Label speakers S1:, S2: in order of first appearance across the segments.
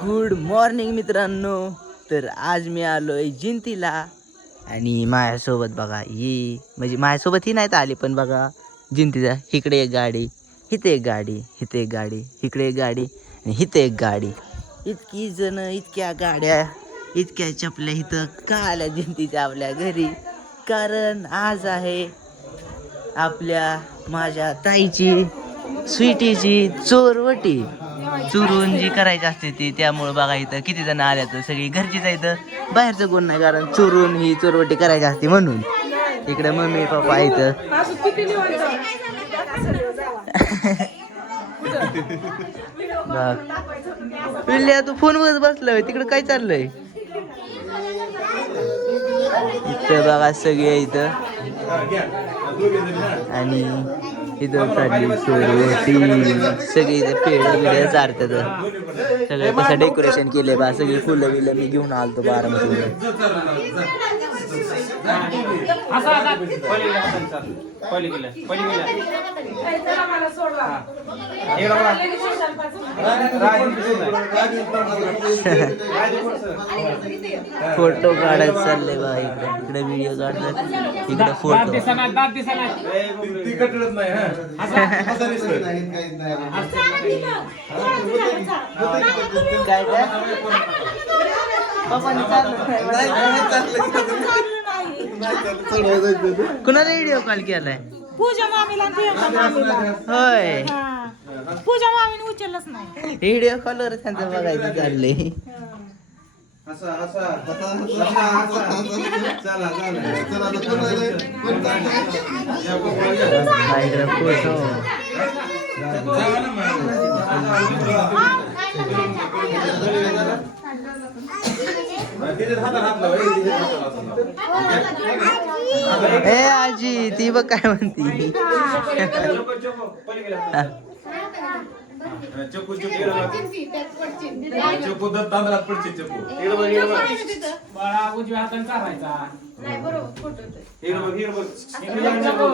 S1: Good morning मित्रांनो. तर आज मी आलोय जिंतीला. आणि माझ्यासोबत बघा ही म्हणजे माझ्यासोबत ही नाही तर आली पण बघा जिंतीचा इकडे एक गाडी हिथे एक गाडी हिथे एक गाडी इकडे एक गाडी आणि इथे एक गाडी. इतकी जण इतक्या गाड्या इतक्या चपल्या इथं का आल्या जिंतीच्या आपल्या घरी? कारण आज आहे आपल्या माझ्या ताईची स्वीटीची चोरवटी. चुरून जी करायची असते ती त्यामुळं बघा इथं किती जण आल्या तर सगळी घरचीच आहे इथं बाहेरचं कोण नाही कारण चुरून ही चोरवटी करायची असते म्हणून. इकडे मम्मी पप्पा इथं पिल्ल्या तू फोन बघत बसलोय. तिकडे काय चाललंय? इथं बघा सगळे इथं. आणि इथं चालली चोरी सगळी इथं पेड बिड चारतात. सगळं कसं डेकोरेशन केलंय बा सगळी फुलं बिलं मी घेऊन आलतो बारामती फोटो काढायचं चाललंय बा इकडे. इकडे व्हिडिओ काढतात इकडे फोटो. काय काय कुणाला व्हिडिओ कॉल केलाय?
S2: पूजा मामीला.
S1: होय.
S2: हा. पूजा मामीने उचललंच नाही.
S1: व्हिडिओ कॉलवर त्यांचं बघायचं चाललंय. हा, ए आजी ती बघ काय म्हणती.
S3: चकू चकू तांदळात पडचे चकू
S4: बाळा उजव्या हाताने चालायचा
S3: हिरव हिरव
S4: इकडे जाऊन चकू.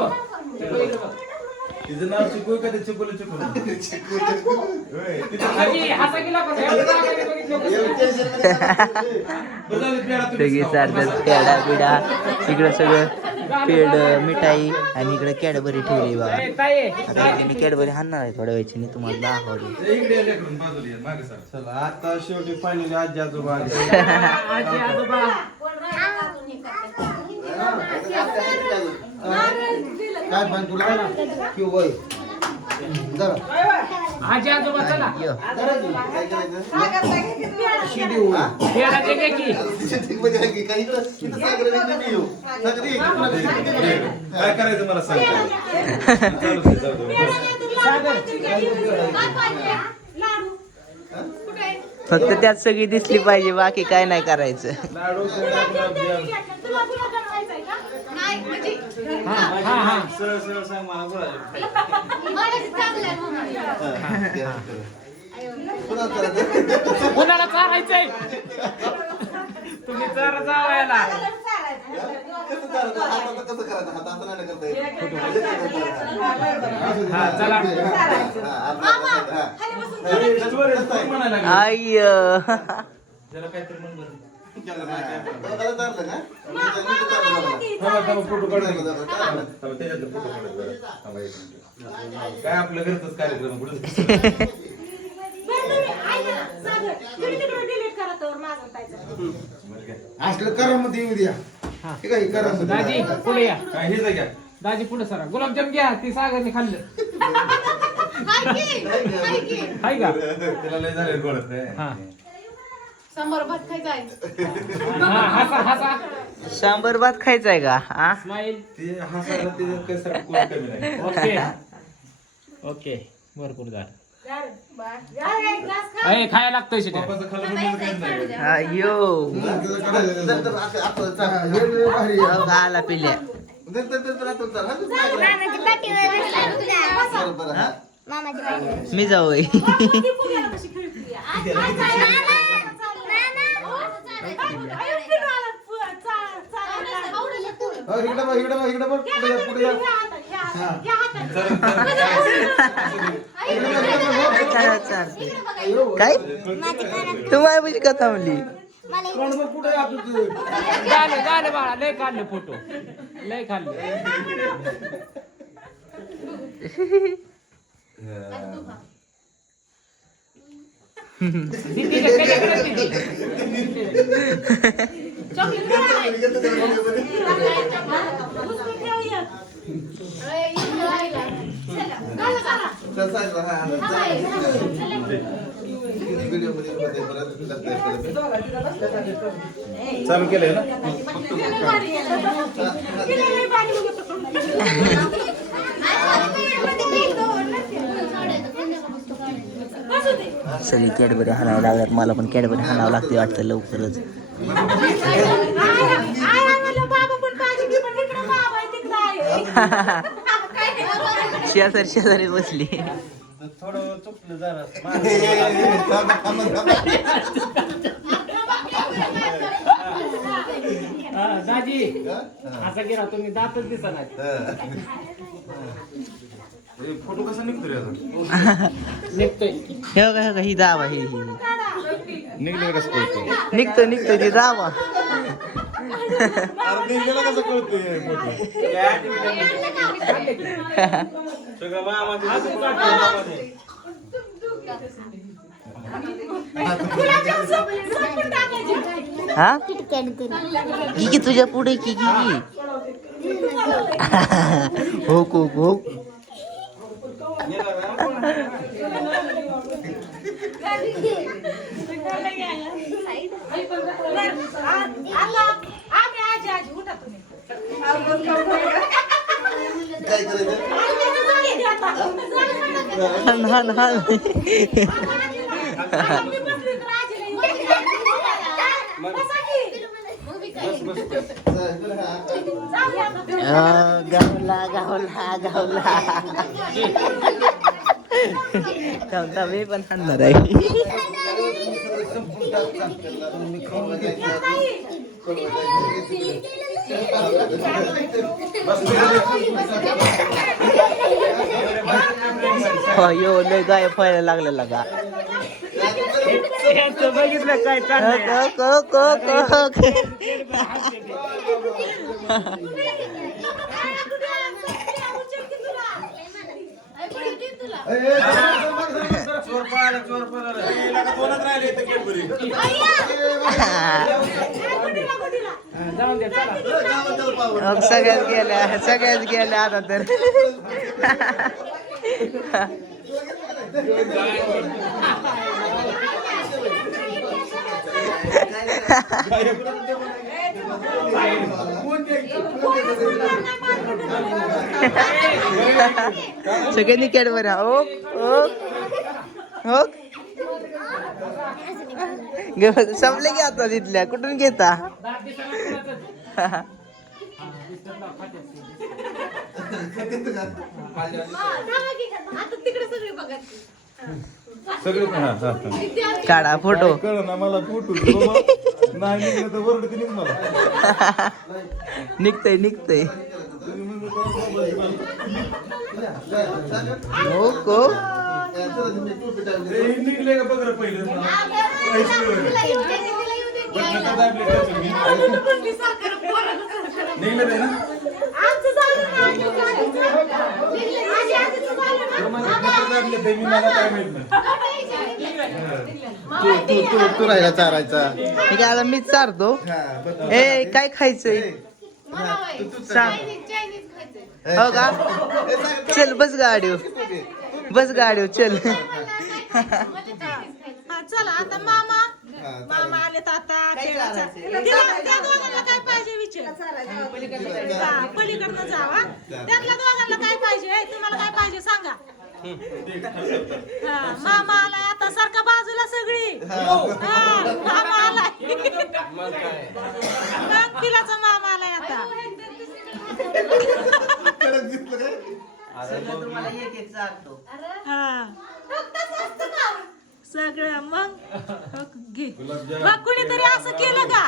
S3: तिचं नाव चिकू का ते चकूला चकू. होय, तिचं
S4: हसा की, हसा की लोकं. एवढं रागाने बघितलं कसं?
S3: बघा ते पेढा
S1: सगळी चालतात पेडा बिडा इकडं सगळं. पेड मिठाई आणि इकडे कॅडबरी ठेवली बा.
S4: ए, ताई,
S1: आता इथे मी कॅडबरी हाणणार आहे थोड्या वेळची तुम्हाला दाखवली
S5: आजी आजोबा
S4: आजी चला
S5: काय करायचं
S4: की
S5: नाही नाही.
S3: काय मला सांग चालू दे, चालू दे.
S1: फक्त त्यात सगळी दिसली पाहिजे बाकी काय नाही करायचं
S3: लाडू पेढा गुलाबजाम
S2: तुला तुला
S4: हा हा हा
S5: सरळ सरळ सांग मला बोलायला. पुन्हा करायचं.
S4: कुणाला चारायचंय तुम्ही चारा जावायला. हा
S5: हा, हा.
S3: त्याला काहीतरी म्हण बरं.
S5: का?
S3: काय आपलं घरचंच कार्यक्रम
S2: डिलीट करा तर माझं ताईचं.
S5: असलं करामध्ये येऊ द्या ठीक आहे करामध्ये.
S4: दाजी पुढे या
S3: काय हे जाग्या
S4: दाजी पुढे सरा गुलाबजाम घ्या ती सागरने खाल्लं हाय का
S3: त्याला लय झाले गोळत
S4: हा
S2: समोर भात खायचा आहे
S4: हा हसा हसा
S1: सांबर भात खायचा आहे का हा
S4: स्माईल
S3: ते हसायला ते कसं कोण कमी नाही
S4: ओके ओके भरपूर झालं
S2: अरे, एक glass खा.
S4: अय खायला लागतोय शिट्या
S3: पप्पाचं खाल्लं नाही
S1: अयो.
S5: हे आहे.
S1: आला पिल्या
S5: हा.
S1: मी जाऊ.
S2: ती कशी? आज? अयो,
S5: इकडं बघ, इकडं बघ, इकडं बघ. पुढे पुढे
S1: काय तू माय म्हणजे का थांबली?
S4: झालं झालं बाळा लय काढले फोटो. लय खाल्ले.
S2: चालू
S3: केलंय ना
S2: तिला पाणी तिला लई पाणी उगवतं. बसू दे.
S1: सगळी कॅडबरी हाणावं लागल्यात मला पण कॅडबरी हाणावं लागते वाटतं लवकरच
S2: आय आय म्हणलं, बाबा पण पाहिजे की पण इकडं बाबा आहे, तिकडं आहे. काय
S1: शेजारी शेजारी बसली
S3: थोडं चुकलं जरा.
S4: हा, दाजी असं केला तुम्ही जातच दिसा
S3: फोटो कसा निघतो रे
S1: हे बघा हे बघा ही दावा ही ही.
S3: निघलं कसं कळतं
S1: निघतो निघतो ती दावा.
S3: अरे निघलेलं कसं कळतोय फोटो.
S1: हा? की की तुझ्या पुढे की की की? हो को हो
S2: बरं, आ- आता आम्ही आजी आजी उठा तुम्ही
S5: काय करायचं
S2: आजी
S1: गावला गावला गावला. थांब पण आणणार आहे. हो, यो लय गाय व्हायला लागलेला का
S4: बघितलं काय
S1: क क क क
S5: ए, ए,
S3: चोर पळाला चोर पळाला ए, लका दोनच राहिले इथं कॅडबरी
S4: जाऊन दे चला
S5: गावात पावर.
S1: मग गेल्या सगळ्याच गेल्या आता तर. सगळ्यांनी कॅडबर ओ ओ हो ग- संपले की आता तिथल्या. कुठून घेता?
S2: सगळे.
S1: काढा फोटो.
S3: कळलं ना मला फोटो नाही निघलं तर वरड तिनेच मला.
S1: निघतय निघतय. हो को
S3: ए, निघले का बघ पहिले? निघलं ते ना
S5: राहिला चारायचा
S1: मी काय आता मीच चारतो
S5: हा.
S1: ए काय खायचंय सांग हो का चल बस गाडीव बस गाडीव चल.
S2: हा, चला आता मामा. मामा आता. तिला- त्या दोघांना काय पाहिजे विचार? पलीकडनं जावा. त्यांना दोघांना काय पाहिजे? तुम्हाला काय पाहिजे सांगा. हा, मामा आलाय आता सारखा बाजूला सगळी. हा, मामा आलाय.
S1: तुम्हाला एक एक
S2: हा सगळं मग हो, घे मग कुणीतरी असं केलं का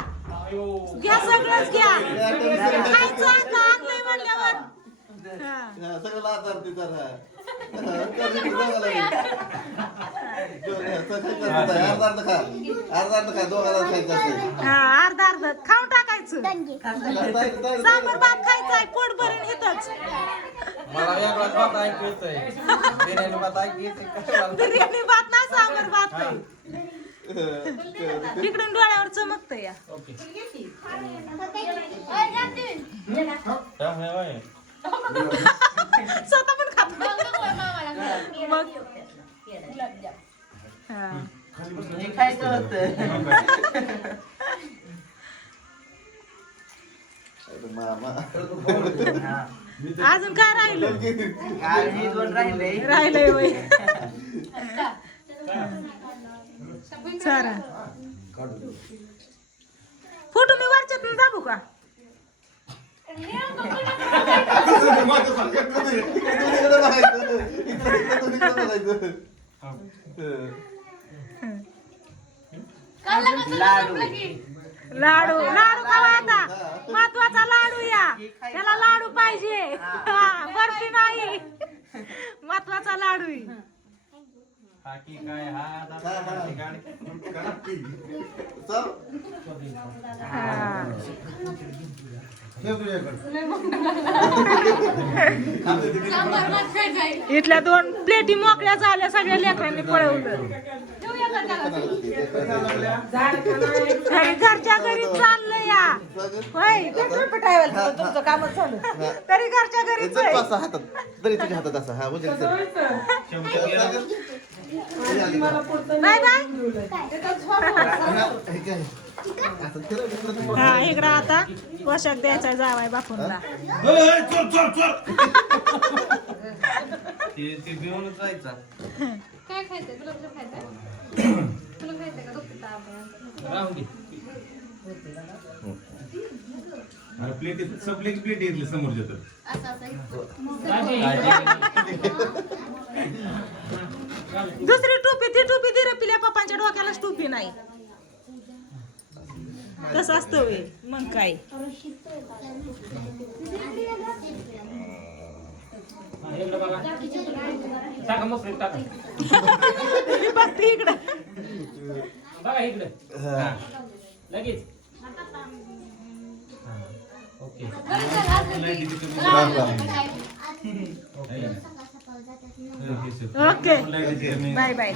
S2: घ्या सगळंच घ्या खायचं आता आणलंय म्हणल्यावर हा.
S5: हा, सगळं. सगळं. अर्धा अर्धा खा अर्धा अर्धा खा दोघाला खायचं असतं
S2: हा अर्धा अर्धा खाऊन टाकायचं
S5: ताई-
S2: सांबर भात खायचाय पोट भरून
S4: मला भात येतोय बिर्याणी भात
S2: बिर्याणी ना सांबर भात आहे. इकडून डोळ्यावर चमकत या.
S4: ओके.
S2: स्वतः पण खात मग हा.
S1: हे खायचं होतं.
S2: अजून काय राहिलं?
S1: आणि दोन राहिले
S2: राहिलंय वय. फोटो मी वरच्यात दाबू का.
S1: लाडू.
S2: लाडू लाडू खावा आता. महत्त्वाचा लाडू या. त्याला लाडू पाहिजे. बर्फी नाही. महत्त्वाचा लाडू.
S4: हा काय हा
S5: हा, हा.
S2: हा. इथल्या दोन प्लेटी मोकळ्या झाल्या सगळ्या लेकरांनी पळवलं. घरी घरच्या घरी चाललं या. होय. तुमचं काम चालू तरी घरच्या
S5: हे
S2: घरीच आहे.
S5: सहा हातात. तरी तुझ्या हातात असा हा उद्या चल.
S2: Bye bye.
S5: हे काय? असं फिरव,
S2: हा इकडं आता पोशाख द्यायचा जावाय बापूंना
S4: ते ते जायचा.
S6: काय खायचंय? तुला तुला खायचंय तुला खायचंय का दुखतं ताप?
S4: राहून दे.
S3: प्लेट सप्लेट प्लेट येतली समोरच्या तर.
S6: असं असं
S2: दुसरी टोपी ती टोपी दे रे पिल्या पप्पांच्या डोक्यालाच टोपी नाही. तसं असतं मग काय?
S4: हा, टाका मस्त टाका.
S2: इकडं.
S4: बघा इकडे. हा. लगेच. हा. ओके.
S2: ओके. Bye bye.